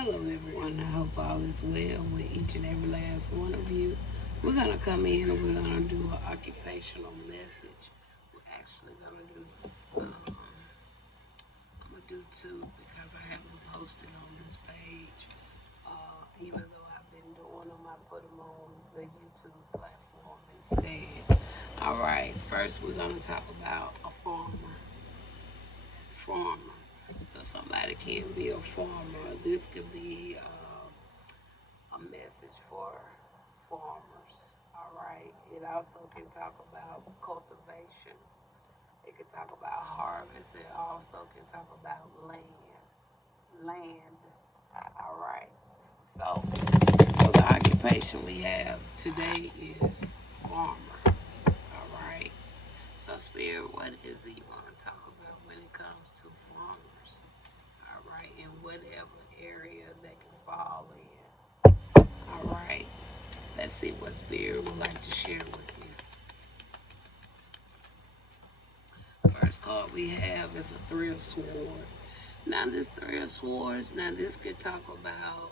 Hello, everyone. I hope all is well with each and every last one of you. We're going to come in and we're going to do an occupational message. We're actually going to do, I'm going to do two because I haven't posted on this page. Even though I've been doing them, I put them on the YouTube platform instead. All right, first we're going to talk about a farmer. Farmer. So somebody can be a farmer. This could be a message for farmers. All right. It also can talk about cultivation. It can talk about harvest. It also can talk about land. Land. All right. So the occupation we have today is farmer. All right. So Spirit, what is it you want to talk about when it comes to farmers? All right, in whatever area they can fall in. All right, let's see what Spirit would like to share with you. First card we have is a Three of Swords. Now, this Three of Swords, now this could talk about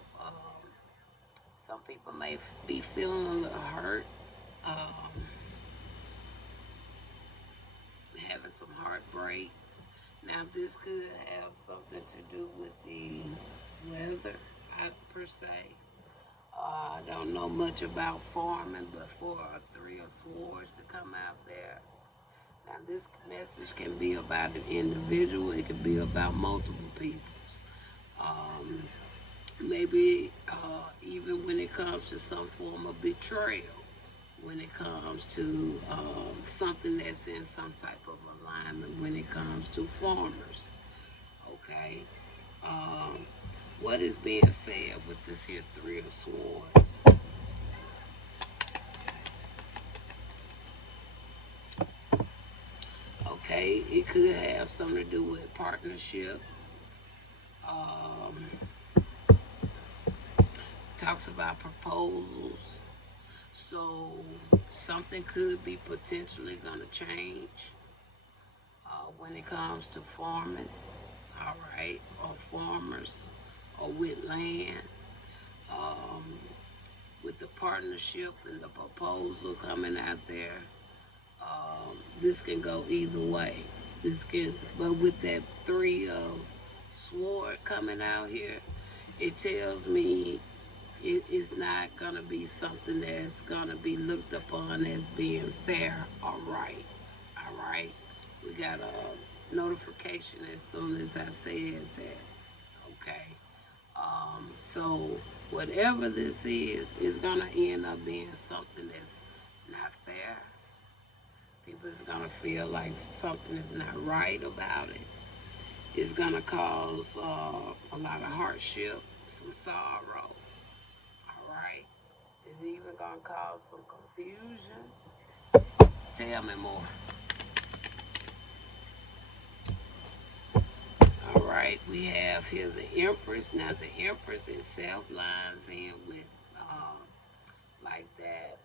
some people may be feeling a little hurt, um, having some heartbreaks. Now, this could have something to do with the weather, per se. I don't know much about farming, but for a Three of Swords to come out there, now this message can be about an individual. It can be about multiple people. Um, Maybe even when it comes to some form of betrayal, when it comes to something that's in some type of alignment, when it comes to farmers. Okay. Um, what is being said with this here Three of Swords? Okay, it could have something to do with partnership. Um, talks about proposals. So something could be potentially going to change when it comes to farming, all right, or farmers, or with land. Um, with the partnership and the proposal coming out there, this can go either way. This can, but with that Three of Sword coming out here, it tells me it is not gonna be something that's gonna be looked upon as being fair or right. All right, we got a notification as soon as I said that. Okay, so whatever this is gonna end up being something that's not fair. People is gonna feel like something is not right about it. It's gonna cause a lot of hardship, some sorrow. All right. It's even gonna cause some confusions. Tell me more. All right. We have here the Empress. Now the Empress itself lines in with like that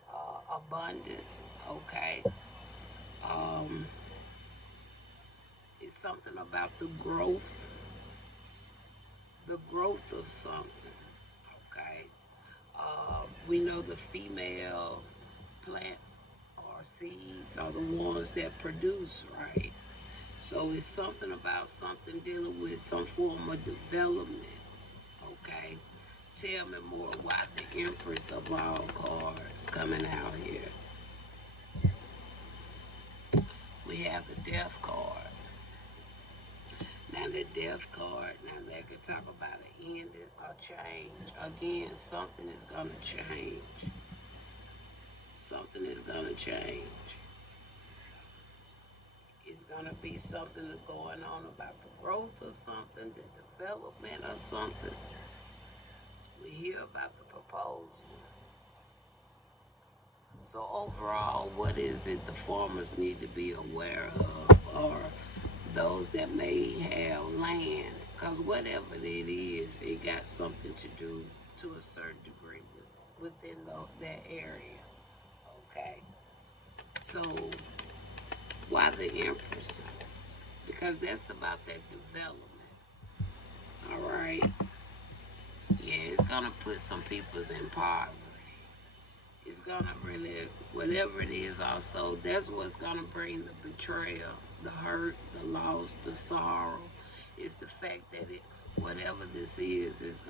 abundance. Okay. Um, it's something about the growth of something. Okay. We know the female plants or seeds are the ones that produce, right? So it's something about something dealing with some form of development. Okay. Tell me more why the Empress of all cards coming out here. We have the Death card. Now the Death card, now that could talk about an ending or change. Again, something is gonna change. Something is gonna change. It's gonna be something that's going on about the growth of something, the development of something. We hear about the proposal. So overall, what is it the farmers need to be aware of, or those that may have land? Because whatever it is, it got something to do to a certain degree within that area. Okay. So why the Empress? Because that's about that development. All right. gonna put some peoples in poverty. It's gonna really, whatever it is, also, that's what's gonna bring the betrayal, the hurt, the loss, the sorrow. It's the fact that whatever this is it's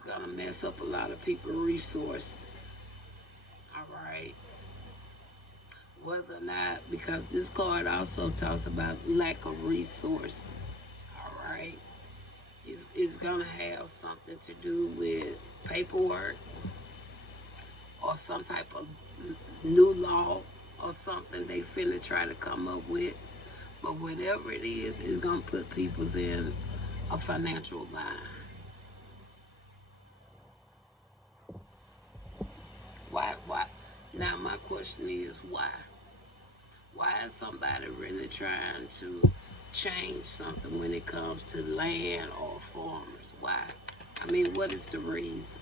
gonna mess up a lot of people's resources. All right. Whether or not, because this card also talks about lack of resources. All right. It's gonna have something to do with paperwork or some type of new law or something they finna try to come up with. But whatever it is, it's gonna put people's in a financial line. Why? Now my question is why? Why is somebody really trying to change something when it comes to land or farmers? Why? I mean, what is the reason?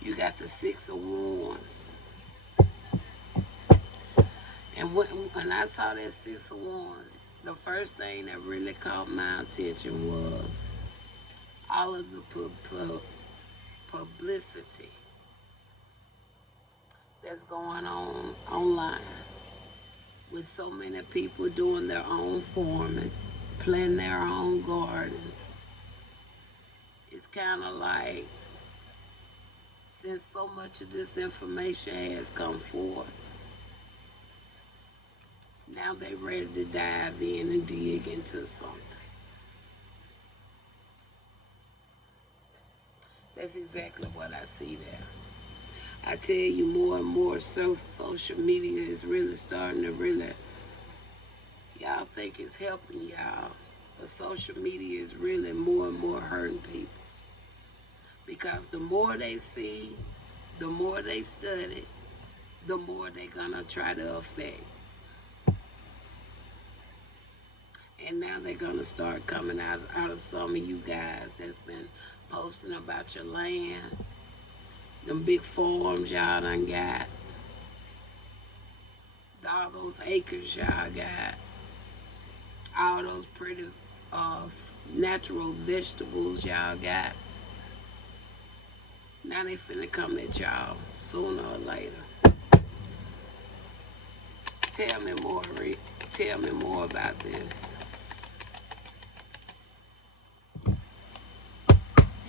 You got the Six of Wands. And when I saw that Six of Wands, the first thing that really caught my attention was all of the publicity that's going on online with so many people doing their own farming, planting their own gardens. It's kind of like, since so much of this information has come forth, now they ready to dive in and dig into something. That's exactly what I see there. I tell you, more and more social media is really starting to y'all think it's helping y'all, but social media is really more and more hurting people. Because the more they see, the more they study, the more they're gonna try to affect. And now they're gonna start coming out of some of you guys that's been posting about your land, them big farms y'all done got, all those acres y'all got, all those pretty natural vegetables y'all got. Now they finna come at y'all sooner or later. Tell me more, Rick. Tell me more about this.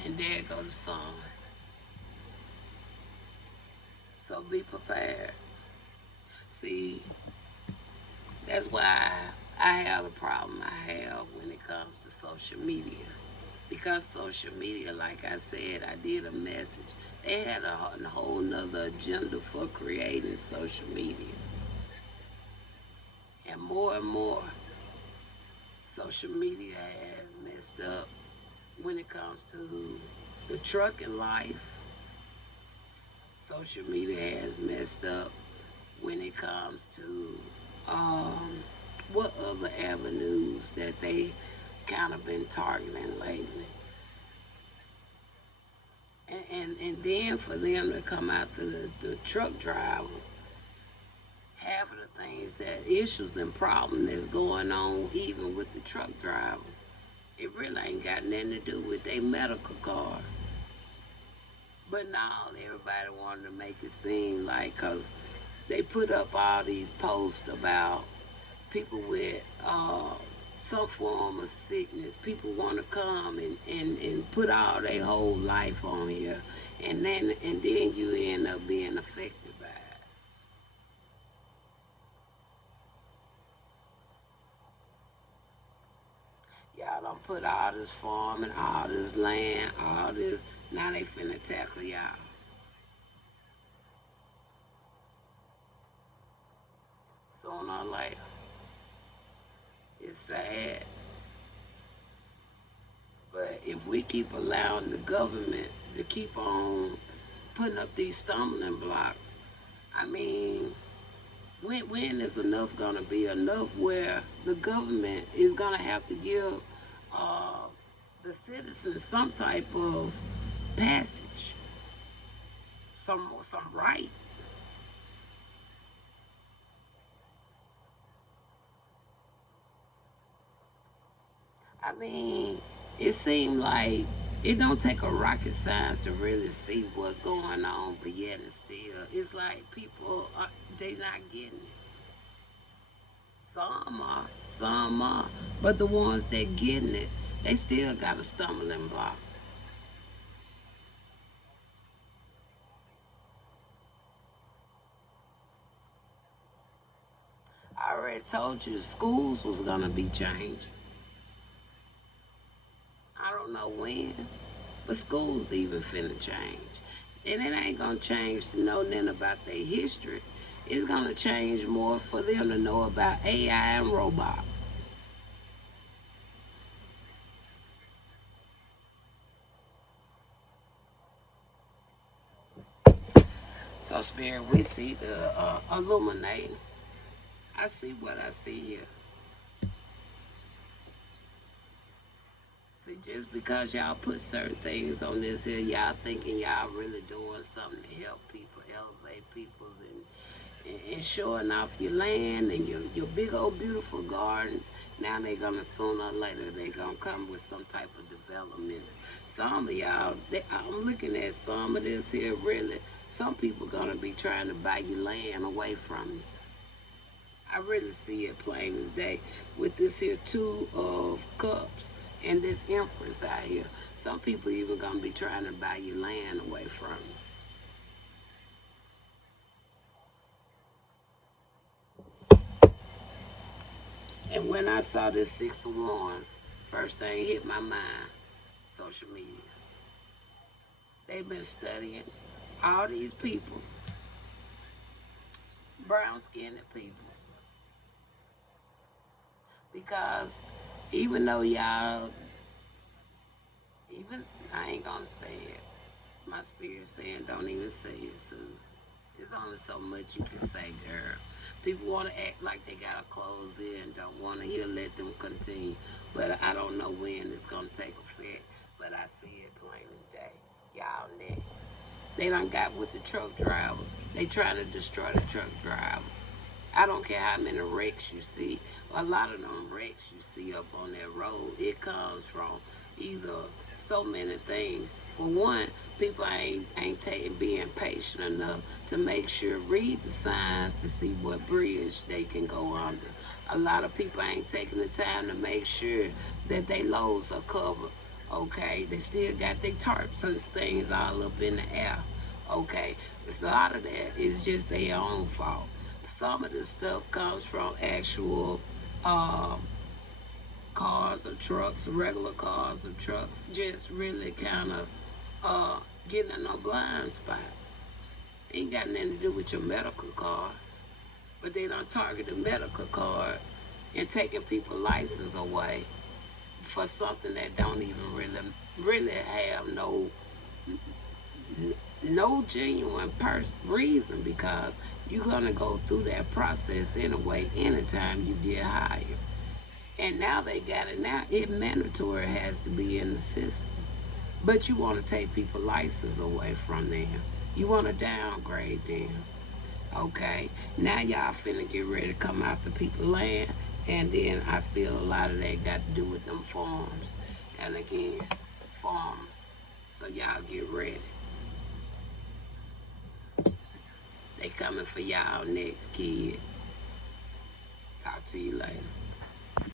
And there go the sun. So be prepared. See, that's why I have the problem I have when it comes to social media. Because social media, like I said, I did a message. They had a whole nother agenda for creating social media. And more, social media has messed up when it comes to the trucking life. Social media has messed up when it comes to what other avenues that they kind of been targeting lately. And then for them to come after the truck drivers, half of the things that issues and problems that's going on even with the truck drivers, it really ain't got nothing to do with their medical card. But now everybody wanted to make it seem like, because they put up all these posts about people with some form of sickness. People want to come and put all their whole life on here, and then you end up being affected by it. Y'all done put all this farming, all this land, all this. Now they finna tackle y'all. Sooner or later. It's sad. But if we keep allowing the government to keep on putting up these stumbling blocks, I mean, when is enough going to be enough where the government is going to have to give the citizens some type of passage, some rights? I mean, it seemed like it don't take a rocket science to really see what's going on, but yet and still, it's like people they not getting it. Some are, but the ones that getting it, they still got a stumbling block. I already told you schools was gonna be changed. I don't know when, but schools even finna change. And it ain't gonna change to know nothing about their history. It's gonna change more for them to know about AI and robots. So, Spirit, we see the illuminating. I see what I see here. See, just because y'all put certain things on this here, y'all thinking y'all really doing something to help people, elevate people's and showing off your land and your big old beautiful gardens. Now they're gonna sooner or later they're gonna come with some type of developments. Some of y'all, I'm looking at some of this here really. Some people gonna be trying to buy your land away from you. I really see it plain as day with this here two of cups and this empress out here. Some people even gonna be trying to buy your land away from you. And when I saw this six of wands, first thing hit my mind, social media. They've been studying all these peoples, brown skinned peoples, because even though y'all, even, I ain't gonna say it, my spirit saying don't even say it, Sus. There's only so much you can say, girl. People want to act like they gotta close in, don't want to hear, let them continue. But I don't know when it's gonna take effect. But I see it plain as day. Y'all next. They done got with the truck drivers. They trying to destroy the truck drivers. I don't care how many wrecks you see. A lot of them wrecks you see up on that road, it comes from either so many things. For one, people ain't being patient enough to make sure read the signs to see what bridge they can go under. A lot of people ain't taking the time to make sure that they loads are covered. Okay, they still got their tarps and things all up in the air. Okay, it's a lot of that is just their own fault. Some of this stuff comes from actual cars or trucks, regular cars or trucks, just really kind of getting in no blind spots. Ain't got nothing to do with your medical card, but they don't target the medical card and taking people's license away for something that don't even really have no genuine reason, because you're gonna go through that process anyway anytime you get hired. And now they got it now. It mandatory has to be in the system. But you want to take people license away from them. You want to downgrade them. Okay? Now y'all finna get ready to come after people land. And then I feel a lot of that got to do with them farms. And again, farms. So y'all get ready. They coming for y'all next, kid. Talk to you later.